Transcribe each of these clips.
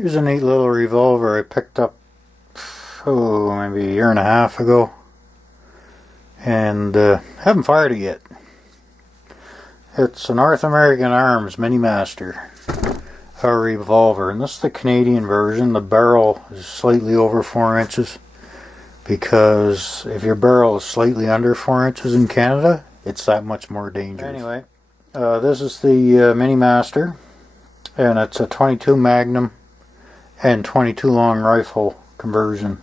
Here's a neat little revolver I picked up, maybe a year and a half ago, and haven't fired it yet. It's a North American Arms Mini Master, a revolver, and this is the Canadian version. The barrel is slightly over 4 inches, because if your barrel is slightly under 4 inches in Canada, it's that much more dangerous. Anyway, this is the Mini Master, and it's a 22 Magnum and 22 long rifle conversion.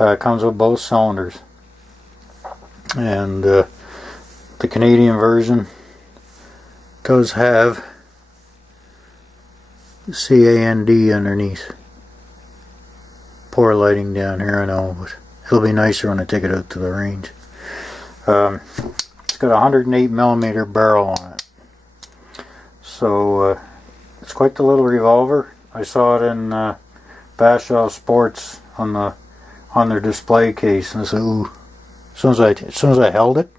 It comes with both cylinders, and the Canadian version does have CAND underneath. Poor lighting down here, I know, but it'll be nicer when I take it out to the range. It's got a 108mm barrel on it, so it's quite the little revolver. I saw it in Bashaw Sports on their display case, and I said, "Ooh!" As soon as I held it,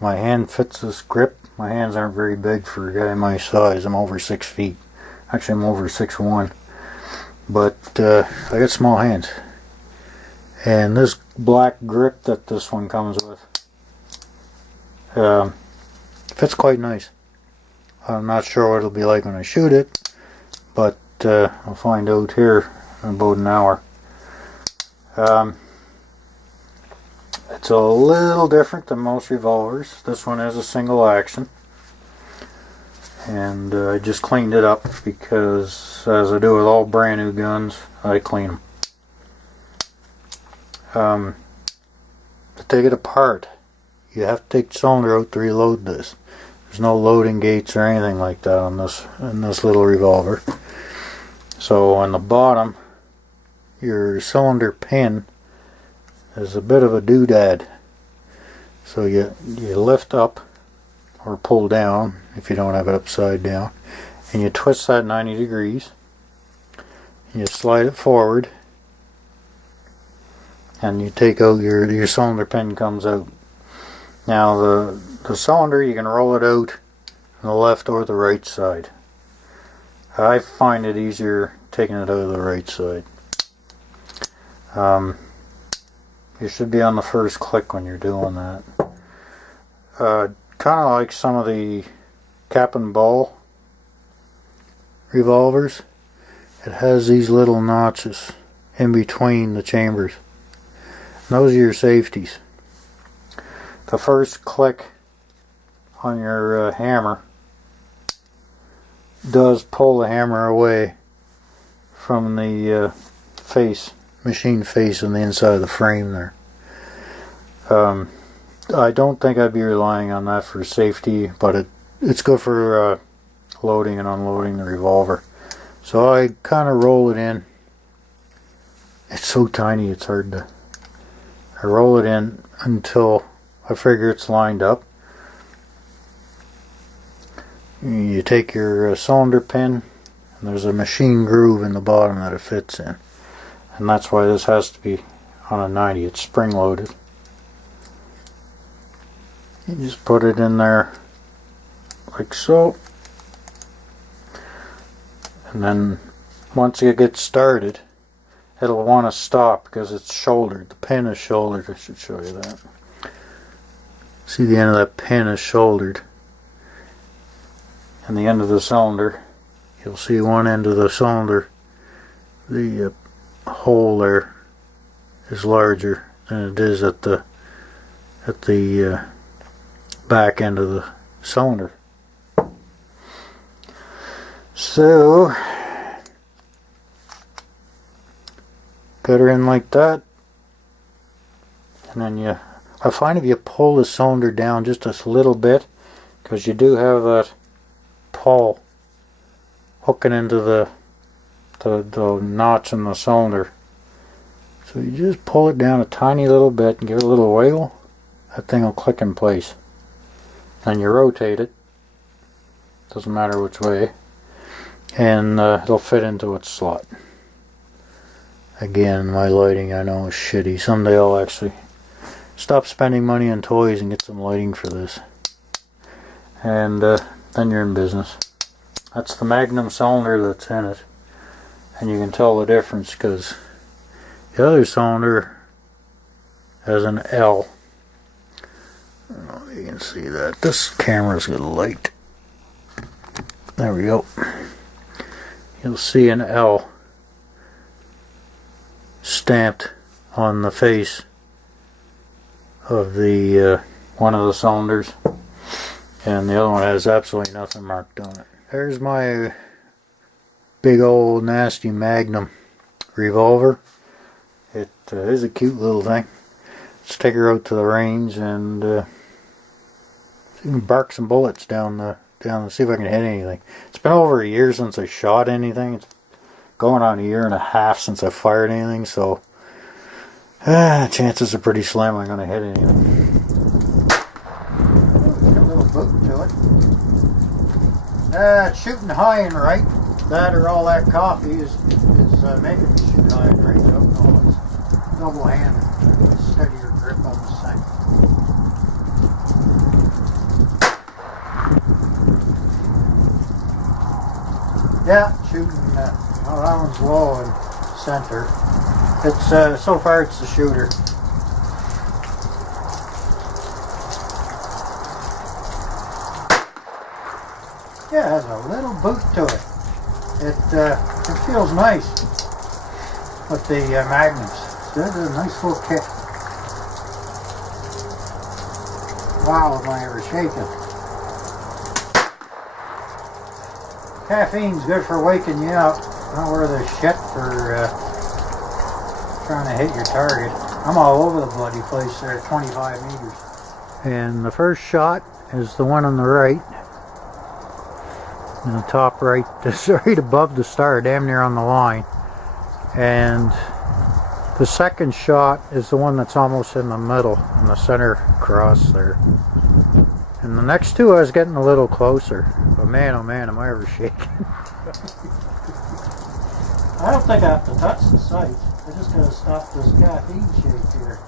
my hand fits this grip. My hands aren't very big for a guy my size. I'm over 6 feet. Actually, I'm over 6'1", but I got small hands. And this black grip that this one comes with fits quite nice. I'm not sure what it'll be like when I shoot it, but I'll find out here in about an hour. It's a little different than most revolvers. This one is a single action, and I just cleaned it up because, as I do with all brand new guns, I clean them. To take it apart, you have to take the cylinder out to reload this. There's no loading gates or anything like that on this little revolver. So on the bottom, your cylinder pin is a bit of a doodad. So you lift up or pull down if you don't have it upside down, and you twist that 90 degrees, and you slide it forward, and you take out your cylinder pin comes out. Now the cylinder, you can roll it out on the left or the right side. I find it easier taking it out of the right side. You should be on the first click when you're doing that. Kind of like some of the cap and ball revolvers, it has these little notches in between the chambers. And those are your safeties. The first click on your hammer does pull the hammer away from the machine face on the inside of the frame there. I don't think I'd be relying on that for safety, but it's good for loading and unloading the revolver. So I kind of roll it in. It's so tiny it's hard to... I roll it in until I figure it's lined up. You take your cylinder pin, and there's a machine groove in the bottom that it fits in. And that's why this has to be on a 90. It's spring loaded. You just put it in there like so. And then once you get started, it'll want to stop because it's shouldered. The pin is shouldered. I should show you that. See, the end of that pin is shouldered. And the end of the cylinder, you'll see one end of the cylinder, the hole there is larger than it is at the back end of the cylinder. So got her in like that, and then I find if you pull the cylinder down just a little bit, because you do have that pawl hooking into the notch in the cylinder. So you just pull it down a tiny little bit and give it a little wiggle. That thing will click in place. Then you rotate it. Doesn't matter which way. And it'll fit into its slot. Again, my lighting I know is shitty. Someday I'll actually stop spending money on toys and get some lighting for this. And then you're in business. That's the Magnum cylinder that's in it. And you can tell the difference because the other cylinder has an L. I don't know if you can see that. This camera's got a light. There we go. You'll see an L stamped on the face of the one of the cylinders, and the other one has absolutely nothing marked on it. There's my big old nasty Magnum Revolver. It is a cute little thing. Let's take her out to the range and see if we can bark some bullets down and see if I can hit anything. It's been over a year since I shot anything. It's going on a year and a half since I fired anything, so chances are pretty slim I'm going to hit anything. Got a little boot to it. It's shooting high and right. That or all that coffee is making me shoot high and right. I don't know. It's double-handed. Steadier grip on the thing. Yeah, shooting. Oh, that one's low in center. It's so far it's the shooter. Yeah, it has a little boot to it. It feels nice with the magnums. It's a nice little kick. Wow, am I ever shaking? Caffeine's good for waking you up. Not worth a shit for trying to hit your target. I'm all over the bloody place there at 25 meters. And the first shot is the one on the right. In the top right, it's right above the star, damn near on the line. And the second shot is the one that's almost in the middle, in the center cross there. And the next two I was getting a little closer. But man, oh man, am I ever shaking. I don't think I have to touch the sights. I just gotta stop this caffeine shake here.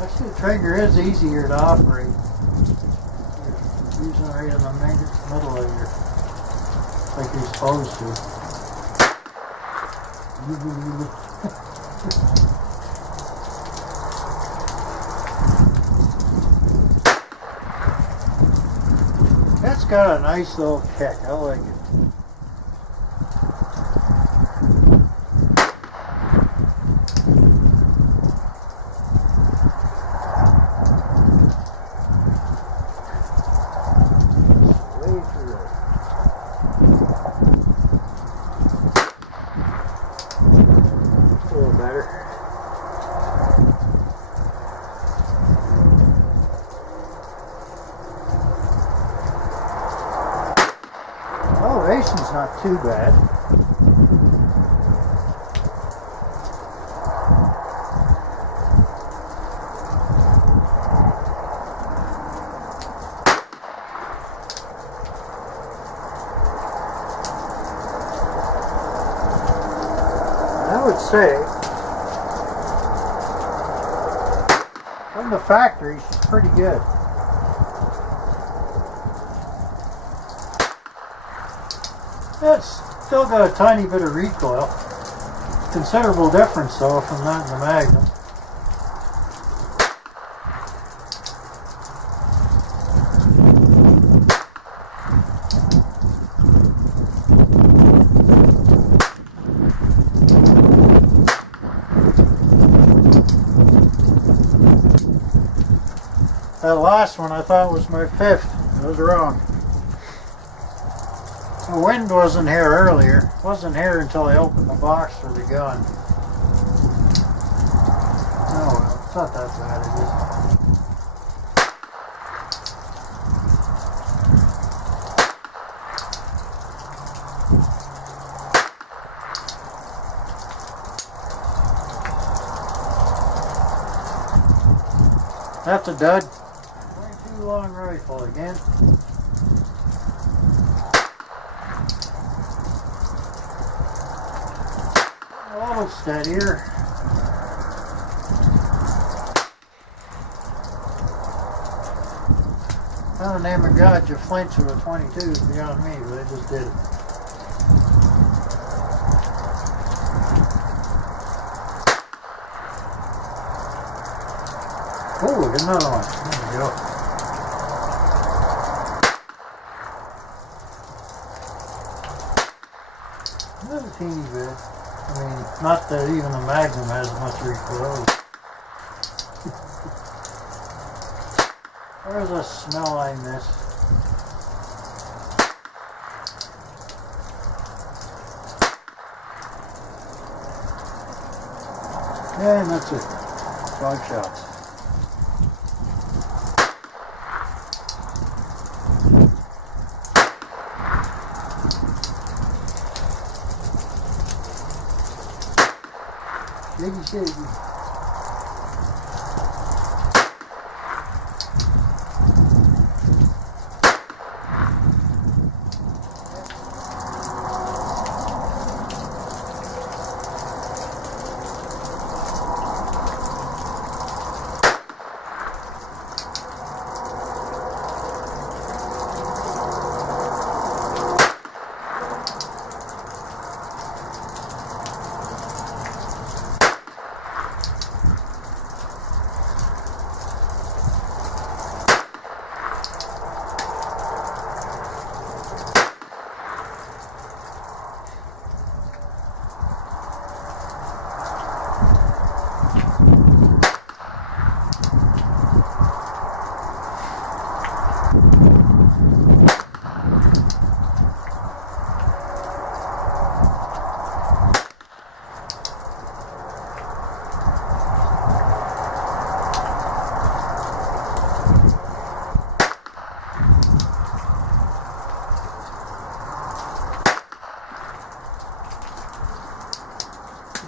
Actually, the trigger is easier to operate. You're using it right in the middle of your, like you're supposed to. That's got a nice little kick. I like it. Elevation's not too bad. I would say from the factory she's pretty good. It's still got a tiny bit of recoil. Considerable difference though from that in the Magnum. That last one I thought was my fifth. I was wrong. The wind wasn't here earlier. It wasn't here until I opened the box for the gun. Oh well, it's not that bad, it is. That's a dud. 22 long rifle again. A little steadier. In the name of God, you flinch with a 22 is beyond me, but I just did it. Oh, look, another one. There we go. Another teeny bit. I mean, not that even the Magnum has much recoil. There's a smell I miss. Yeah, and that's it. 5 shots. Shaky, shaky.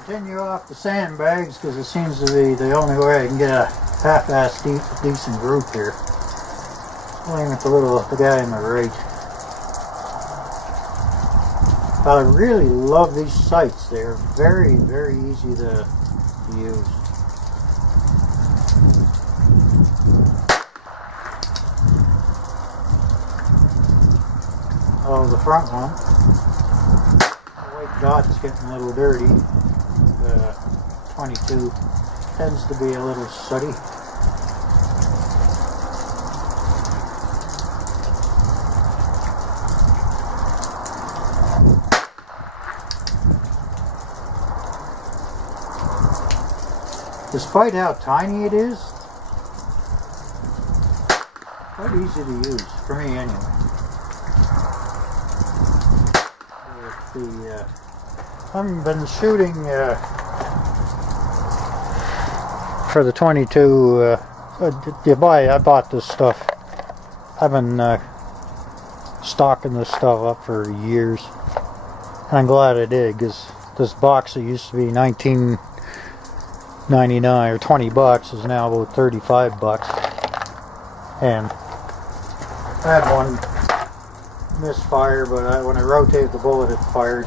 Continue off the sandbags because it seems to be the only way I can get a half-assed decent group here. Aim at the guy on the right. But I really love these sights. They're very, very easy to use. Oh, the front one. The white dot's getting a little dirty. 22 tends to be a little sooty. Despite how tiny it is, quite easy to use, for me anyway. I've been shooting for the 22. I bought this stuff. I've been stocking this stuff up for years. And I'm glad I did, because this box that used to be $19.99 or 20 bucks is now about 35 bucks. And I had one misfire, but when I rotated the bullet it fired.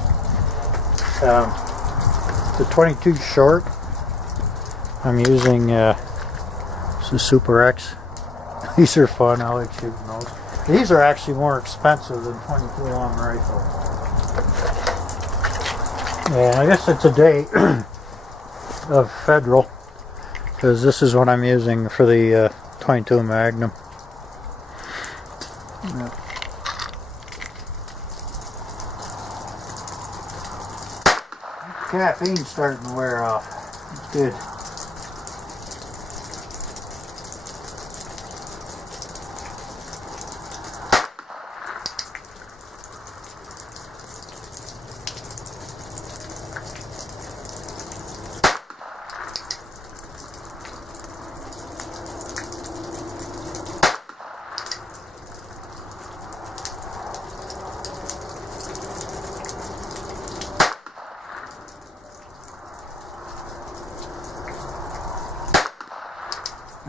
The 22 short, I'm using the Super X. These are fun, I like shooting those. These are actually more expensive than 22 long rifle. Yeah, I guess it's a day of Federal, because this is what I'm using for the 22 Magnum. Yeah. Caffeine's starting to wear off. It's good.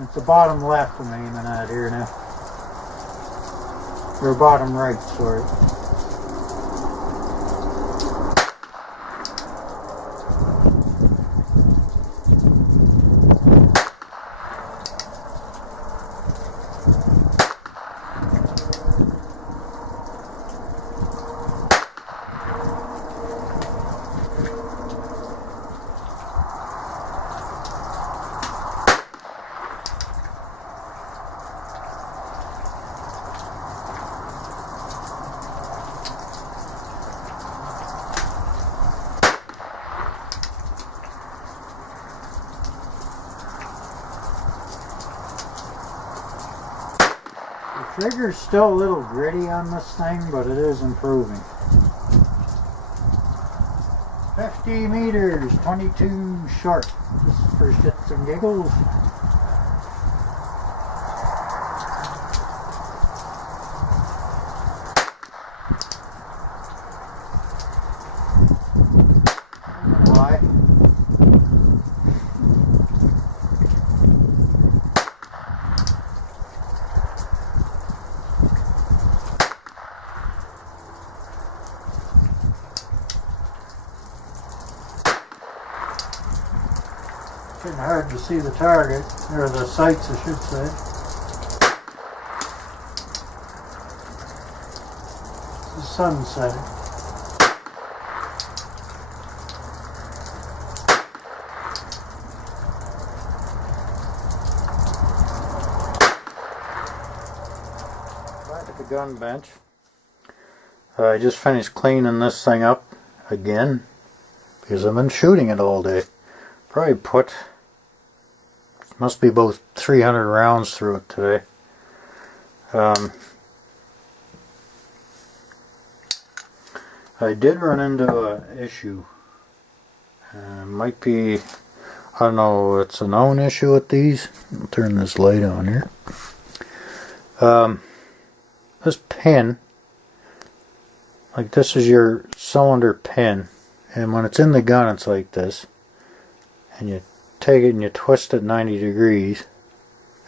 It's the bottom left I'm aiming at here now. Or bottom right, sorry. Trigger's still a little gritty on this thing, but it is improving. 50 meters, 22 short, just for shits and giggles. Why? Getting hard to see the target, or the sights I should say. The sun setting. Back at the gun bench. I just finished cleaning this thing up again because I've been shooting it all day. Probably put, must be about 300 rounds through it today. I did run into an issue. Might be, I don't know, it's a known issue with these. I'll turn this light on here. This pin, like this is your cylinder pin, and when it's in the gun it's like this. And you take it and you twist it 90 degrees.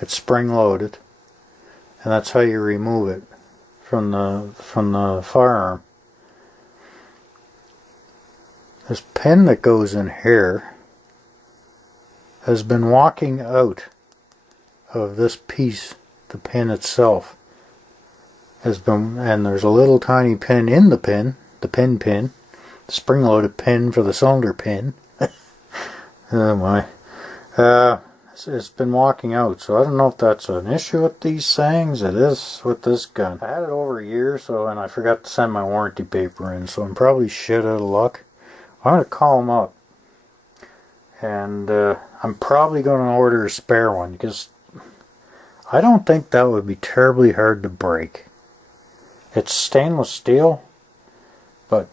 It's spring loaded, and that's how you remove it from the firearm. This pin that goes in here has been walking out of this piece. The pin itself has been, and there's a little tiny pin in the pin, the pin, the spring loaded pin for the cylinder pin. Oh my. It's been walking out, so I don't know if that's an issue with these things. It is with this gun. I had it over a year, and I forgot to send my warranty paper in, so I'm probably shit out of luck. I'm going to call them up, and I'm probably going to order a spare one, because I don't think that would be terribly hard to break. It's stainless steel, but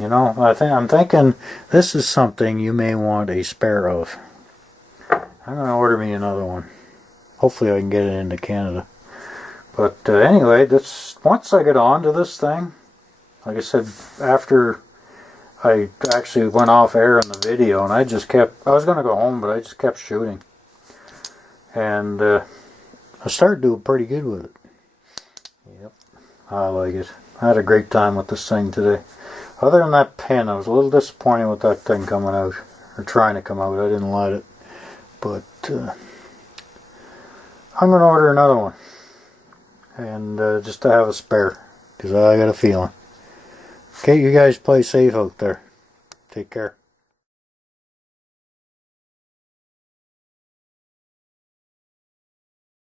you know, I'm thinking this is something you may want a spare of. I'm going to order me another one. Hopefully I can get it into Canada. But anyway, once I get on to this thing, like I said, after I actually went off air in the video, and I was going to go home, but I just kept shooting. And I started doing pretty good with it. Yep, I like it. I had a great time with this thing today. Other than that pin, I was a little disappointed with that thing coming out, or trying to come out. I didn't let it, but I'm going to order another one, and just to have a spare, because I got a feeling. Okay, you guys play safe out there. Take care.